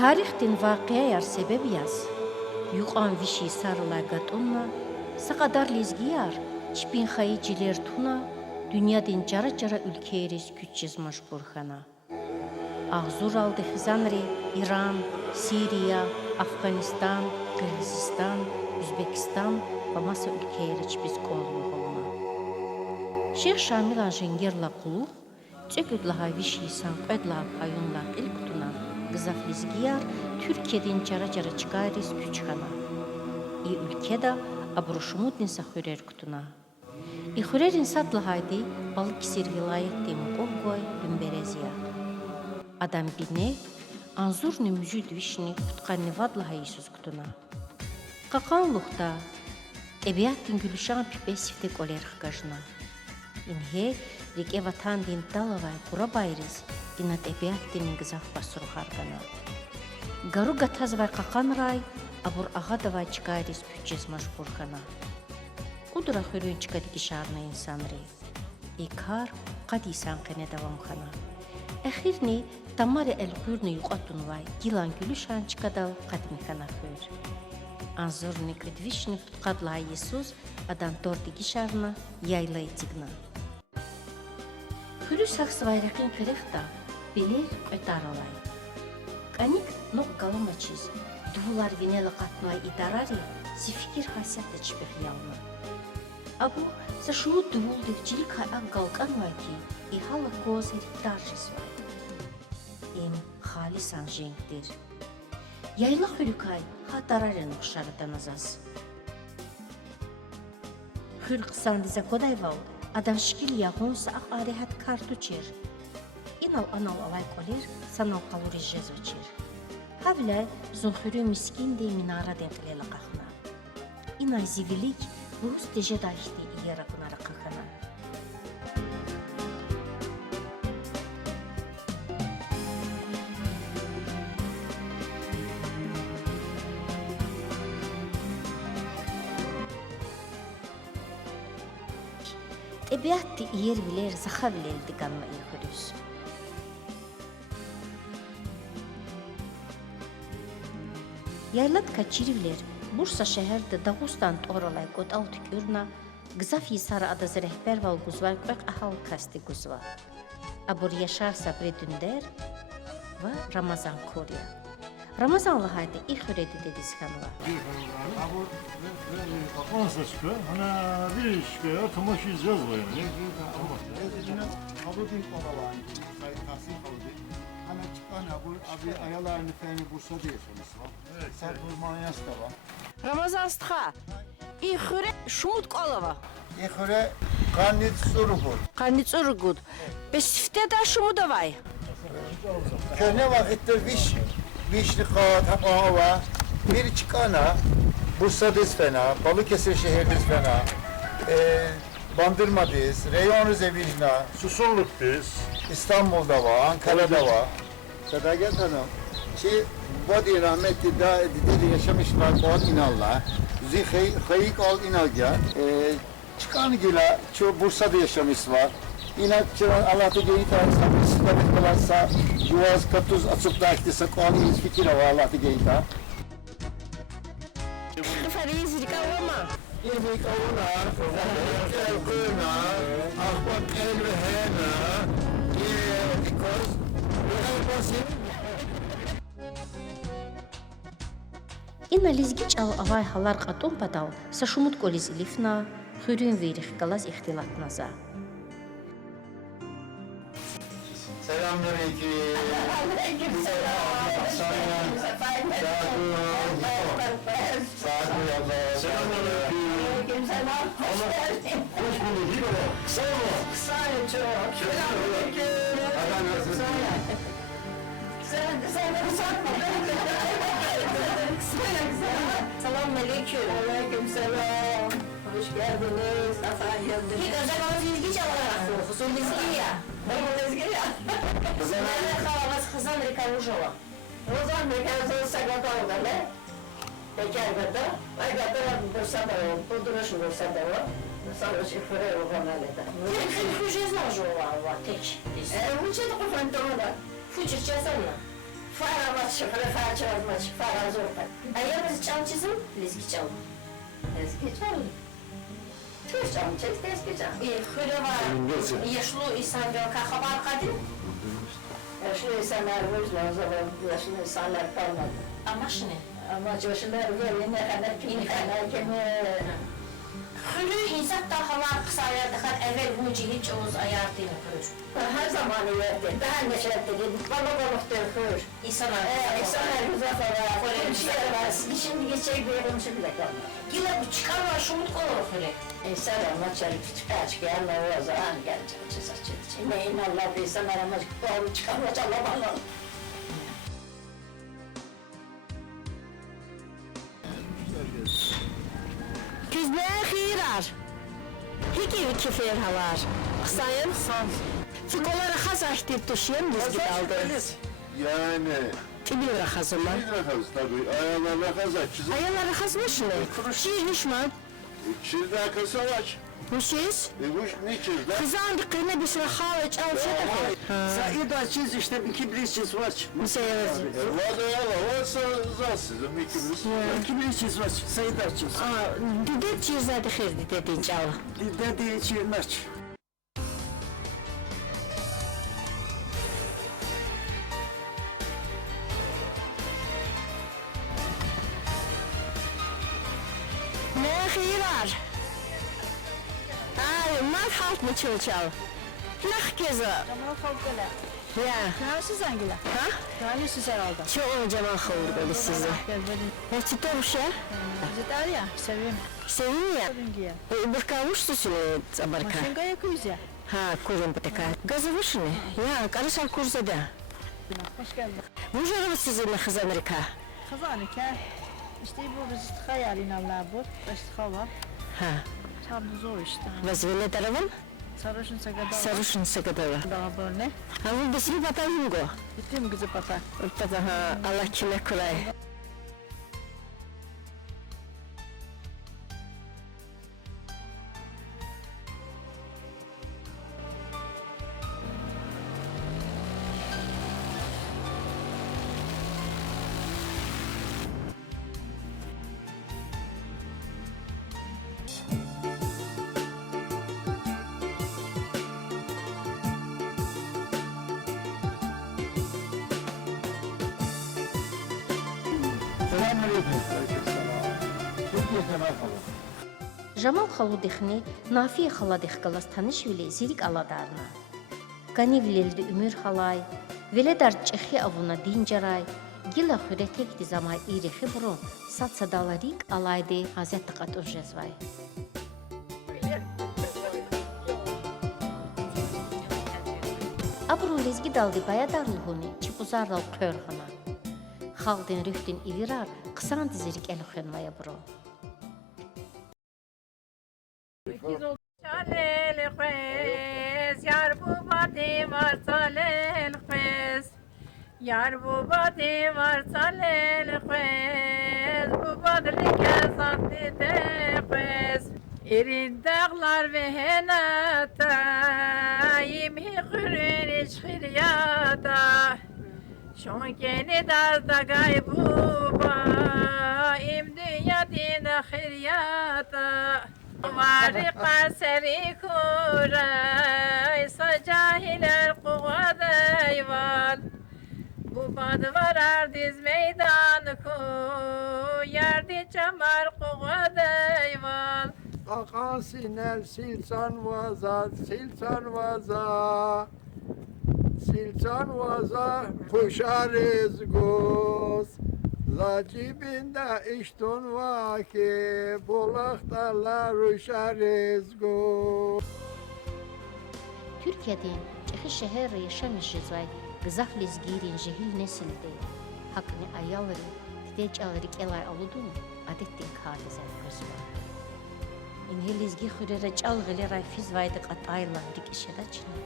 Tarixtin vaqiya yar sebebi yaz. Yuqan vişi sarılay gatunna, saqadar lizgiyar, çipin xayı ciler tuna, dünyadın cara ülkeyiz küçüz maşburxana. Ağzur aldı Xizanri, İran, Siriya, Afganistan, Kırgızistan, Üzbekistan ve masa ülkeyiz biz konulu olma. Şeyh Şamil Anjengerla kulu, çöküdlaha vişi sanqedla payunla ilktuna, gızaf lizgiyar, Türkiye'den cara çıkarız küçükhana. Ülkede abruşumut insa hürer kutuna. Hürer insatla haydi Balıkesir vilayeti Mukovgoy Lümbereziya. Adam bine anzur nümüzüd vişni kutkanni vadlaha Isus kutuna. Kakanlıkta ebiyattin gülüşan pipesiftek oler hıkajına. İnhe rike vatan din dalavay kura bayriz inat ebiyattin gızaf basuru hargana. Garu gatazvay kakan ray abur ağa çıkarız püccez maşburkana. Udura hürün çıkadık işarına insanri. İkar qadi sanqene davamxana. Əxirni tamari el-qürni yuqatun vay gilan gülüşan çıkadav qadmikana hür. Anzurni kredvişni qadla Yesus adan tordi işarına yayla etigna. Hürü saks vayraqin kerefta bilir ötaralay. Kanik nok galamaçiz. Duvular vineli qatnay idarari sifikir hasiyatla çıpık yalma. Abu sa şumut duvuldik cilik hayaq galqan vay ki ihala koz heriktarşis vay. Em xalisan jenkdir. Yayla hülükay hatararen uxşarıdan azaz. Hül qısan dize koday val adam şikil yağonsa aq arehat kartu çer. İnal anal alay kolir sanal kalori jezo çer. Havle zonhürü miskin de minara denkleyle qaqna. İnay zivilik Rus deje daişti iyara pınara qaqana. Ebiyatti iyer biler zaha bileldi ganma ihürüz. Yaylat kaçiriviler Bursa şehirde Dağustan oralay kod altık ürna gızaf yisara adaz rehber val guzvar qaq ahal kasti guzva. Abur yaşar sabri dünder ve Ramazan Korya. Ramazanlı haydi ihüredi dediz kanva. Abur konsaçkı, hana bir işkaya tamaş izleyeceğiz bu yani. Abur bin oralar, sayı tahsil kaldı. Hani çıkan abi ayalarını feni Bursa diye sorusu. Evet. Sabur manyas da var. Ramazan stha. İhüre şumut qalava. İhüre kanit surugur. Kanit urugud. Besifte da şumu da vay. Köhne vakittir vişli kağıt hava. Bir çıkana Bursa'dız fena, Balıkesir şehirdiz fena. Bandırma'dayız, Reyonu Zevijna, Susurluk'tayız. İstanbul'da var, Ankara'da var. Sadaget Hanım, Vadi rahmetli da dedi yaşamışlar bu inallah. Hayık al inalga. Çıkan gila çoğu Bursa'da yaşamış var. İnatçılar Allah'ta geyit arasında istifadet kalarsa yuvaz katuz açıp da iktisak o an fikir var Allah'ta geyit ha. Fariz rikavama. Yemek avuna, el kuyuna, ahbap el vehena, because İna lizgiç al avay halar qaton padal sa şumut koliz ilifna hürün verix kalaz ihtilatnaza. Selamünaleyküm. Selamünaleyküm. Aleykümselam. Hoş geldiniz. Efendim. Bir özel ağız ilgi çalarak. Husul lizgi ya. Lizgi ya. Zemene kalamaz kızan rikavuşova. O zaman mekanizm saklata oldu ne? Peki elbette. Elbette Bursa'da o. Bulduruşu Bursa'da o. Sonra şifre o kanalda. Tek hücrez ne oluyor var tek. Uçet kufan tamam. Fuçur çesana. Farama çıkır, farçalma çıkır, fara zorba. Ayağımızı çam çizim, lezgi çam. Lezgi çam. Tüy çam çek, lezgi çam. Hüle var, yaşlı insanlar kahabar kadın. Yaşlı insanlar var, o zaman yaşlı insanlar kalmadı. Ama şimdi. Ama yaşlılar var, ne kadar pinikalar kemi. Hülü insan da hava kısaya dıkat evvel bu hiç oğuz ayardığını kırır. Her zaman yerdi, daha neşetli, balık dökür. İnsanlar. İnsanlar güzel var, komşular var. Şimdi geçecek bir komşu bile kalmadı. Yine bu çıkarma şumut olur hülü. İnsanlar maçları çıkar, ama o zaman gelecek, çizecek. Ne inanlar da insanlar ama doğru çıkarmaz, Allah bana. Kızlar xeyrar. Hiki kefir havar. Sayın san. Fikolara xazak dip düşüyen biz gidaldı. Yani Tibir xazıma. bir rakaz tabii. Ayağlar rakaz açız. Ayaları xazmış ne? Şiş mi? Çizde akası var. Bu şiş? Bu ne çizde? Kızan bir kıyma bir süre havaç alçada. Saída çiz işte bir kibrit çiz var. Mesela Vada yala varsa zarsızım ikimiz. Kibrit çiz var. Saída çiz. Düdük çizadi xirdi dedin çava. Dedi çirmez. Ne xeyrar? Ay, mat halt mı çılçal? Nah kızı. Cemal Kavgala. Ya. Tanışsız Angela. Ha? Tanışsız herhalde. Çok Cemal Xavur böyle sizi. Ne çıktı bu şey? Zidar ya, sevim. Sevim ya. Ringiye. Bir kavuştu Amerika. Maşinga yakıyız ya. Ha, kurum bu tekrar. Gazı vursun. Ya, karışar kursa da. Hoş geldin. Bu jarı sizinle kız Amerika. Kazanı ki. İşte bu biz hayalin Allah bu. İşte hava. Ha, Tam zor işte. vazvele tarafın Sarışın sakada. sarışın sakadalı. Daha böyle. Ha, bu besini patalım go. Bütün kızı pata. Pata ha, Allah kime kolay. Selamünaleyküm. Türkiye Kemal Kalı. Жамал халудихни нафи халадих галастанишвили зирик аладарна. Ганивлелди умир халай, веледар чихи авуна динджарай, гила хуретек дизамай ирихи брун, сатсадаларик алайди газет тақат ужезвай. Абру лезги далди баядарлыгуни, чипузаррал кörхана. Халдин рüхтин ивирар, қысан дизирик элхенмая бру. Çalel kız, yar bu badi var çalel kız. Yar bu badi var çalel kız, bu badri kezatti de kız. İrin dağlar ve henata, yimhi kürün iç hiryata. Şun geni darda gaybuba, im dünya dine hiryata. Varika seri kuray, sacahiler kuvadayval. Bu bad varar diz meydan ku, yardi çamar kuvadayval. Akan sinel silsan vaza, silsan vaza. Silsan vaza, kuşarız goz. Zacibinde iştun vaki, bulaktalar uşarız goz. Türkiye'de çeşitli şehir yaşamışız ve gızaf lezgirin jehil nesilde hakni ayalları tideç alarik elay aludun adettin kalizen kızma. İnhe lezgi xürere çalgılı rayfiz vaydık atayla rik işedaçını.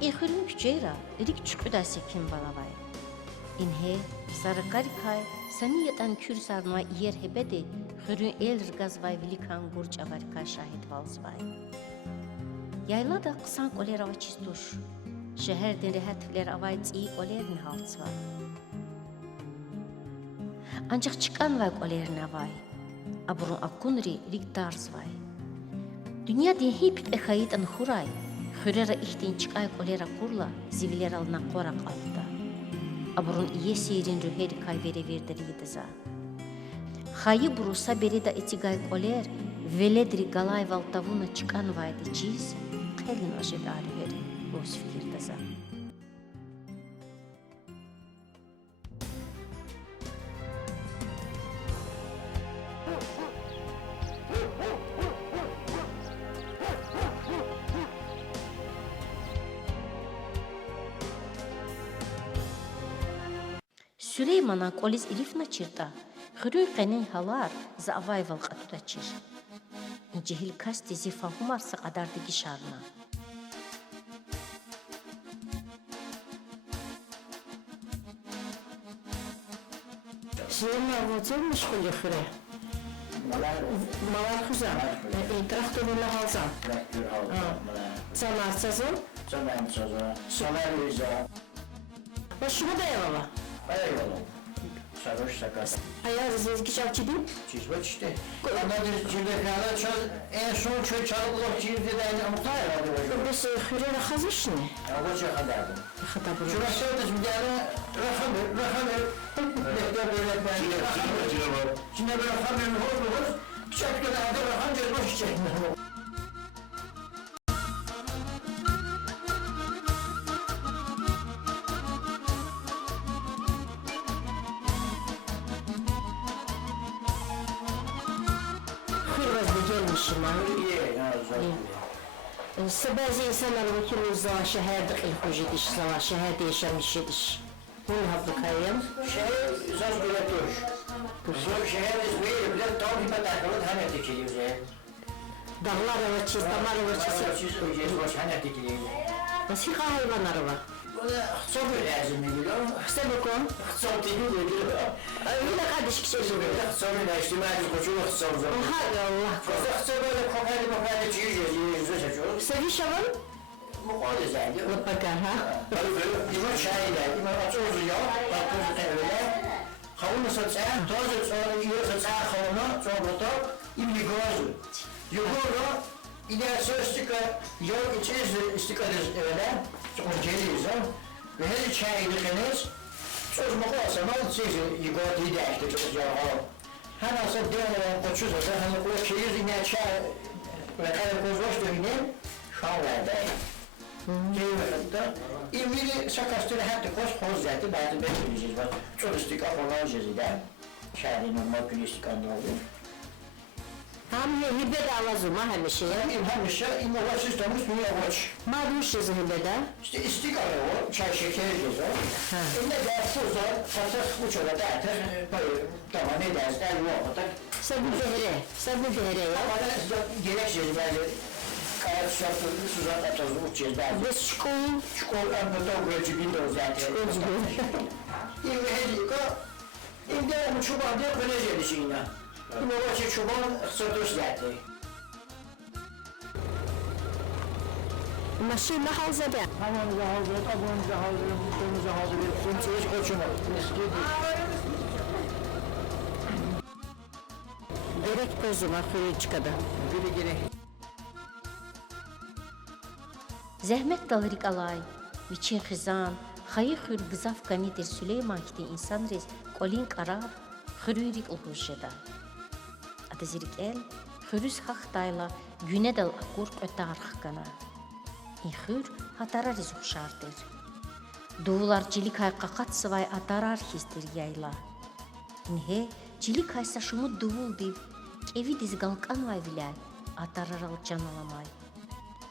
İxürün küçeyra rik çüküdası kim balavay. İnhe sarıkarikay saniyeten kürsarma yer hebede xürün el rgazvay vilikan gurç avarika şahit valzvay. Yayla da kısan kolerava çistuş. Şehirden rahatlıklar avay tsiyi qolerin halts var. Ancak çıkan vay qolerin avay. Aburun akkunri rigdarz vay. Dünya din hipik ekayit an huray. Hürera ihtin çıkay qolera kurla ziviler alına qorak aldı. Aburun iye seyrin rüheri kayvere verdiriydi za. Hayı burusa beri da etigay qoler veledri galay valtavuna çıkan vaydı ciz. Qelin aşık arüheri boz fikirde za. Süleymana qolis ilifna çirta. Xürüy qenin halar za avay valqatu da çir. İncihil kasti zifa humarsa qadardagi şarna. Şeyler vazolmuş kule xüre. Malar kuzan. Traktörüyle halzan. Sanar sazın. Soner Rıza. Ve şunu da yalama. Eyvallah. Sarhoş sakat. Ayağı zezgi çavçı değil. Çizmek işte. Ama bir cürdekâda en son çöl çalıp çizdi de aynı muhtar herhalde böyle. Biz xüre rakazmış ne? Ama çok kadardı. Xata bunu. Şurası da bir tane rakam bekler böyle ben. Şimdi böyle rakam olur. Çok kadar da rakam cezmiş işte. Hırvazda gelmişim ha. İyi ya zor. Bazı insanlar bakıyoruz zaman şehirde ilhoş ediş, zaman şehirde yaşamış ediş. Bunu hafta kayım. Şehir zor böyle dur. Zor şehir İzmir bir de tam bir takılır hemen dikiliyor ya. Dağlar avaçız, damar avaçız. Çiz koyacağız boş hemen dikiliyor. Nasıl hayvanları var? Buna çok öyle lazım biliyor. İşte bakın. Çok değil diyor. Öyle kardeş bir şey söylüyor. Çok öyle içtimai koçu çok zor. Hadi Allah. Çok böyle kopyayla çiziyoruz, yüzüne çekiyoruz. Sevi şavan? Bu kadar zengin. Mutlaka ha. İmam çayıyla, imam açıyoruz ya, bakıyoruz evine. Kavunu satsa, tozu sonra yiyor satsa kavunu, sonra burada imli gözü. Yukarı, ilerisi istika, yol içeriz istikarız evine, sonra geliyoruz ha. Ve her çaylıkınız, söz muku asamal, siz yukarı değil de işte çok ya. Hemen sonra dönülen koçuz olsa, hani o çeyiz iner çay, ve kadar kozboş dönünen, şu an verdi. Geyvekat'ta İmili sakastırı hatta koz zaten bazı bekleyeceğiz var. Çok istika olan cezide. Şahane normal gün istikanda oluyor. Tam hibe de alazım ha hem şey. Hemşe imova sistemimiz dünya var. Madem şey hibe de. İşte istikara o, çay şekeri ceza. Ne dersi o zaman fakat bu çoğu da tamam ne dersi der bu ortak. Sabun zehre ya. Ama da gereksiz böyle kayıt şartı suzan atazı uçacağız bazı. Biz Şkol anlatan böyle cibinde o zaten. İmli hediyka İmli onu çoban diye kölece edişiğine. İmli o çoban sırtır zaten. Maşinle halzede. Hamamıza hazır, abonumuza hazır, mutlumuza hazır. Kimse hiç koçuma. Gerek gözüme kuru çıkadı. Biri gerek. Zəhmət dalrik alay, viçin xizan, xayı xür bızaf ganidir Süleyman kiti insan rez qolin qarar, xürürik ulhujjada. Adezirik el, xürüz xaqtayla günedal akur ötar xaqana. İxür hatarar iz uxşardır. Doğular cilik ay qaqat sıvay atarar histir yayla. İnhe cilik aysa şumut duvul div, evi diz galqan vay vilay, atarar al canalamay.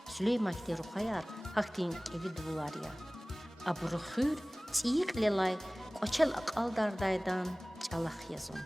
Süleyman kiti ruxayar, haqtin evi duvular ya. Aburu xür, tsiyiq lelay, qoçel aqal dardaydan çalaq yazın.